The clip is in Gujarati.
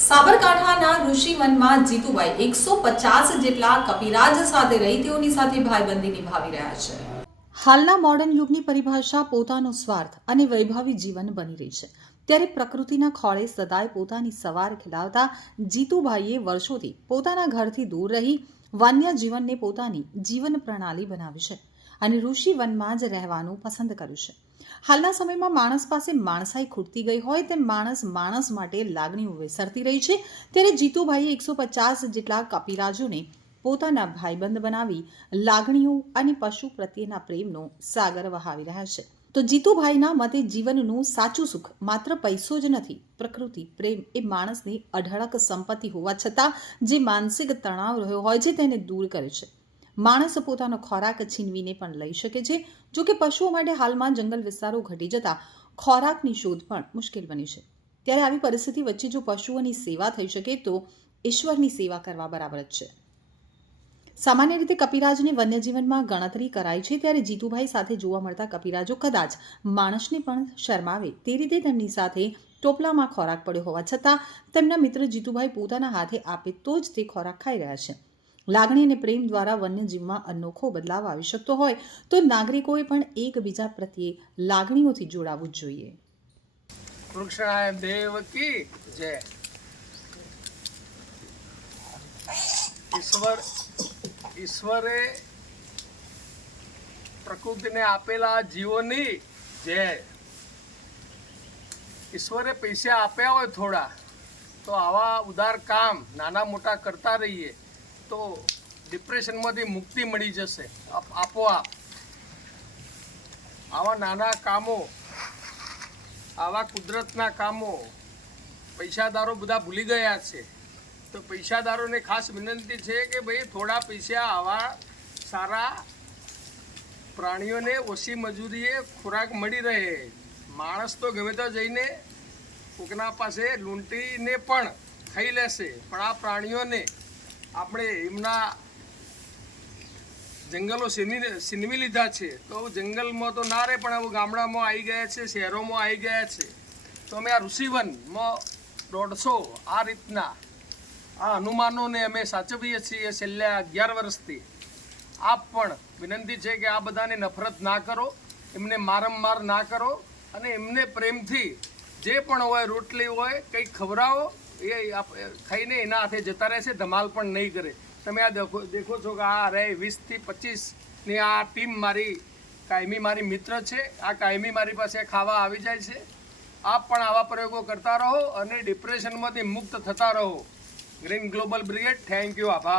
સાબરકાંઠાના ઋષિવનમાં જીતુભાઈ એકસો પચાસ જેટલા કપિરાજ સાથે રહી તેઓની સાથે ભાઈબંધી નિભાવી રહ્યા છે. હાલના મોડર્ન યુગની પરિભાષા પોતાનો સ્વાર્થ અને વૈભવી જીવન બની રહી છે. ત્યારે પ્રકૃતિના ખોળે સદાય પોતાની સવાર ખેલાવતા જીતુભાઈએ વર્ષોથી પોતાના ઘરથી દૂર રહી વન્ય જીવનને પોતાની જીવન પ્રણાલી બનાવી છે. અને ઋષિવનમાં જ રહેવાનું પસંદ કર્યું છે. હાલના સમયમાં માણસ પાસે માણસાઈ ખૂટતી ગઈ હોય તેમ માણસ માણસ માટે લાગણીઓ વેસરતી રહી છે. ત્યારે જીતુભાઈએ એકસો પચાસ જેટલા કપિરાજોને પોતાના ભાઈબંધ બનાવી લાગણીઓ અને પશુ પ્રત્યેના પ્રેમનો સાગર વહાવી રહ્યા છે. તો જીતુભાઈના મતે જીવનનું સાચું સુખ માત્ર પૈસો જ નથી, પ્રકૃતિ, પ્રેમ એ માણસની અઢળક સંપત્તિ હોવા છતાં જે માનસિક તણાવ રહ્યો હોય છે તેને દૂર કરે છે. માણસ પોતાનો ખોરાક છીનવીને પણ લઈ શકે છે. જો કે પશુઓ માટે હાલમાં જંગલ વિસ્તારો ઘટી જતા ખોરાકની શોધ પણ મુશ્કેલ બની છે. ત્યારે આવી પરિસ્થિતિ વચ્ચે જો પશુઓની સેવા થઈ શકે તો ઈશ્વરની સેવા કરવા બરાબર જ છે. સામાન્ય રીતે કપિરાજને વન્યજીવનમાં ગણતરી કરાય છે ત્યારે જીતુભાઈ સાથે જોવા મળતા કપિરાજો કદાચ માણસને પણ શરમાવે તે રીતે તેમની સાથે ટોપલામાં ખોરાક પડ્યો હોવા છતાં તેમના મિત્ર જીતુભાઈ પોતાના હાથે આપે તો જ તે ખોરાક ખાઈ રહ્યા છે. લાગણી અને પ્રેમ દ્વારા વન્યજીવમાં અનોખો બદલાવ આવી શકતો હોય તો નાગરિકોએ પણ એકબીજા પ્રત્યે લાગણીઓથી જોડાવું જોઈએ. વૃક્ષાય દેવ કી જય. ઈશ્વર, ઈશ્વરે પ્રકૃતિને આપેલા જીવોની જય. ઈશ્વરે પૈસા આપ્યા હોય થોડા, તો આવા ઉદાર કામ નાના મોટા કરતા રહીએ. તો ડિપ્રેશનમાંથી મુક્તિ મળી જશે. આપોઆપ. આવા નાના કામો, આવા કુદરતના કામો પૈસાદારો બધા ભૂલી ગયા છે. તો પૈસાદારોને ખાસ વિનંતી છે કે ભાઈ થોડા પૈસા આવા સારા પ્રાણીઓને ઓછી મજૂરીએ ખોરાક મળી રહે. માણસ તો ગમે તો જઈને કોકના પાસે લૂંટીને પણ ખાઈ લેશે. પણ આ પ્રાણીઓને આપણે એમના જંગલો સીની સીનવી લીધા છે. તો જંગલમાં તો ના રહે, પણ હવે ગામડામાં આવી ગયા છે, શહેરોમાં આવી ગયા છે. તો અમે આ ઋષિવનમાં દોઢસો આ રીતના આ હનુમાનોને અમે સાચવીએ છીએ છેલ્લા અગિયાર વર્ષથી. આપ પણ વિનંતી છે કે આ બધાને નફરત ના કરો, એમને મારંમાર ના કરો, અને એમને પ્રેમથી જે પણ હોય, રોટલી હોય કંઈક ખવડાવો એ ખાઈને એના હાથે જતા રહેશે ધમાલ પણ નહીં કરે. તમે આ દેખો દેખો છો કે આ રે વીસથી પચીસની આ ટીમ મારી, કાયમી મારી મિત્ર છે. આ કાયમી મારી પાસે ખાવા આવી જાય છે. આપ પણ આવા પ્રયોગો કરતા રહો અને ડિપ્રેશનમાંથી મુક્ત થતા રહો. Green global brigade thank you આભાર.